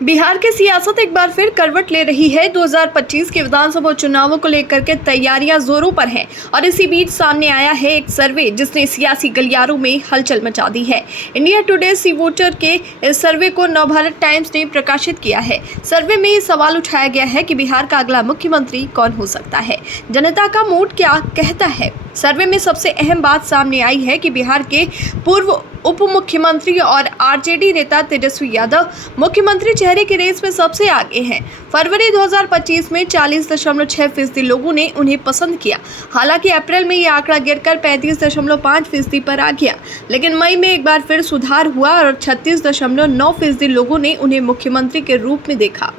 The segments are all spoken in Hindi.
बिहार की सियासत एक बार फिर करवट ले रही है। 2025 के विधानसभा चुनावों को लेकर के तैयारियां जोरों पर हैं और इसी बीच सामने आया है एक सर्वे जिसने सियासी गलियारों में हलचल मचा दी है। इंडिया टुडे सी वोटर के इस सर्वे को नवभारत टाइम्स ने प्रकाशित किया है। सर्वे में ये सवाल उठाया गया है कि बिहार का अगला मुख्यमंत्री कौन हो सकता है, जनता का मूड क्या कहता है। सर्वे में सबसे अहम बात सामने आई है कि बिहार के पूर्व उप मुख्यमंत्री और आरजेडी नेता तेजस्वी यादव मुख्यमंत्री चेहरे की रेस में सबसे आगे हैं। फरवरी 2025 में 40.6% लोगों ने उन्हें पसंद किया। हालांकि अप्रैल में यह आंकड़ा गिरकर 35.5% पर आ गया, लेकिन मई में एक बार फिर सुधार हुआ और 36.9% लोगों ने उन्हें मुख्यमंत्री के रूप में देखा।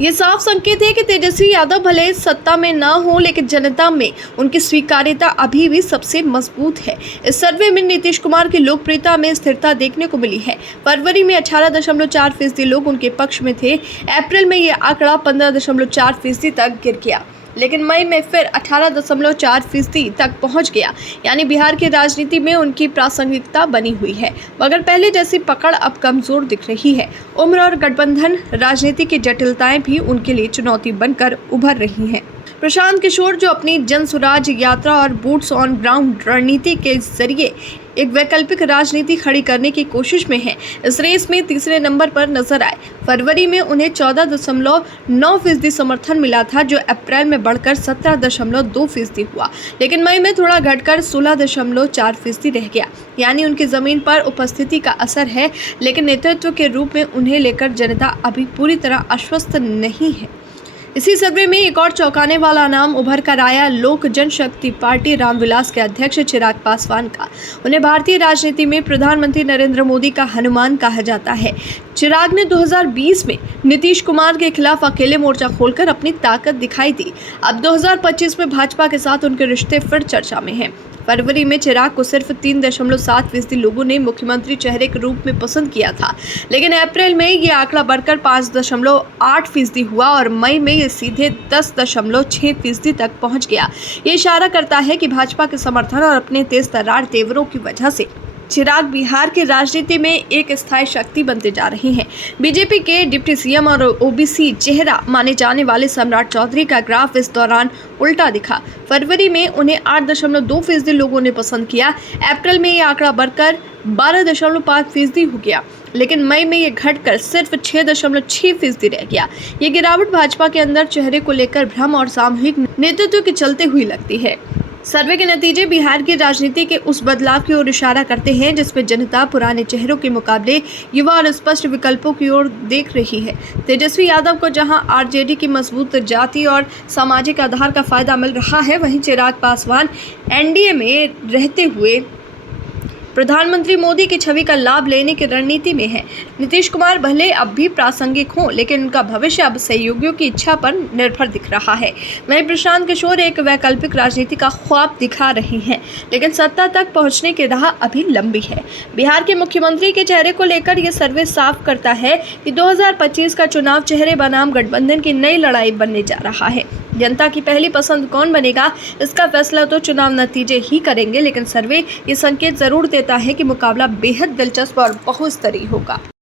ये साफ संकेत है कि तेजस्वी यादव भले सत्ता में न हो, लेकिन जनता में उनकी स्वीकार्यता अभी भी सबसे मजबूत है। इस सर्वे में नीतीश कुमार की लोकप्रियता में स्थिरता देखने को मिली है। फरवरी में 18.4% लोग उनके पक्ष में थे। अप्रैल में यह आंकड़ा 15.4% तक गिर गया, लेकिन मई में फिर 18.4% तक पहुंच गया। यानी बिहार की राजनीति में उनकी प्रासंगिकता बनी हुई है, मगर पहले जैसी पकड़ अब कमजोर दिख रही है। उम्र और गठबंधन राजनीति की जटिलताएं भी उनके लिए चुनौती बनकर उभर रही हैं। प्रशांत किशोर, जो अपनी जन स्वराज यात्रा और बूट्स ऑन ग्राउंड रणनीति के जरिए एक वैकल्पिक राजनीति खड़ी करने की कोशिश में है, इस रेस में तीसरे नंबर पर नजर आए। फरवरी में उन्हें 14.9% समर्थन मिला था, जो अप्रैल में बढ़कर 17.2% हुआ, लेकिन मई में थोड़ा घटकर 16.4% रह गया। यानी उनकी जमीन पर उपस्थिति का असर है, लेकिन नेतृत्व के रूप में उन्हें लेकर जनता अभी पूरी तरह आश्वस्त नहीं है। इसी सर्वे में एक और चौंकाने वाला नाम उभर कर आया लोक जनशक्ति पार्टी रामविलास के अध्यक्ष चिराग पासवान का। उन्हें भारतीय राजनीति में प्रधानमंत्री नरेंद्र मोदी का हनुमान कहा जाता है। चिराग ने 2020 में नीतीश कुमार के खिलाफ अकेले मोर्चा खोलकर अपनी ताकत दिखाई दी। अब 2025 में भाजपा के साथ उनके रिश्ते फिर चर्चा में हैं। फरवरी में चिराग को सिर्फ 3.7% लोगों ने मुख्यमंत्री चेहरे के रूप में पसंद किया था, लेकिन अप्रैल में ये आंकड़ा बढ़कर 5.8% हुआ और मई में ये सीधे 10.6% तक पहुंच गया। ये इशारा करता है कि भाजपा के समर्थन और अपने तेज तर्रार तेवरों की वजह से चिराग बिहार की राजनीति में एक स्थायी शक्ति बनते जा रही हैं। बीजेपी के डिप्टी सीएम और ओबीसी चेहरा माने जाने वाले सम्राट चौधरी का ग्राफ इस दौरान उल्टा दिखा। फरवरी में उन्हें 8.2% लोगों ने पसंद किया। अप्रैल में यह आंकड़ा बढ़कर 12.5% हो गया, लेकिन मई में यह घटकर सिर्फ 6.6% रह गया। ये गिरावट भाजपा के अंदर चेहरे को लेकर भ्रम और सामूहिक नेतृत्व के चलते हुई लगती है। सर्वे के नतीजे बिहार की राजनीति के उस बदलाव की ओर इशारा करते हैं जिसमें जनता पुराने चेहरों के मुकाबले युवा और स्पष्ट विकल्पों की ओर देख रही है। तेजस्वी यादव को जहां आरजेडी की मजबूत जाति और सामाजिक आधार का फायदा मिल रहा है, वहीं चिराग पासवान एनडीए में रहते हुए प्रधानमंत्री मोदी की छवि का लाभ लेने की रणनीति में है। नीतीश कुमार भले अब भी प्रासंगिक हों, लेकिन उनका भविष्य अब सहयोगियों की इच्छा पर निर्भर दिख रहा है। वहीं प्रशांत किशोर एक वैकल्पिक राजनीति का ख्वाब दिखा रहे हैं, लेकिन सत्ता तक पहुंचने की राह अभी लंबी है। बिहार के मुख्यमंत्री के चेहरे को लेकर यह सर्वे साफ करता है कि 2025 का चुनाव चेहरे बनाम गठबंधन की नई लड़ाई बनने जा रहा है। जनता की पहली पसंद कौन बनेगा, इसका फैसला तो चुनाव नतीजे ही करेंगे, लेकिन सर्वे ये संकेत जरूर देता है कि मुकाबला बेहद दिलचस्प और बहुस्तरीय होगा।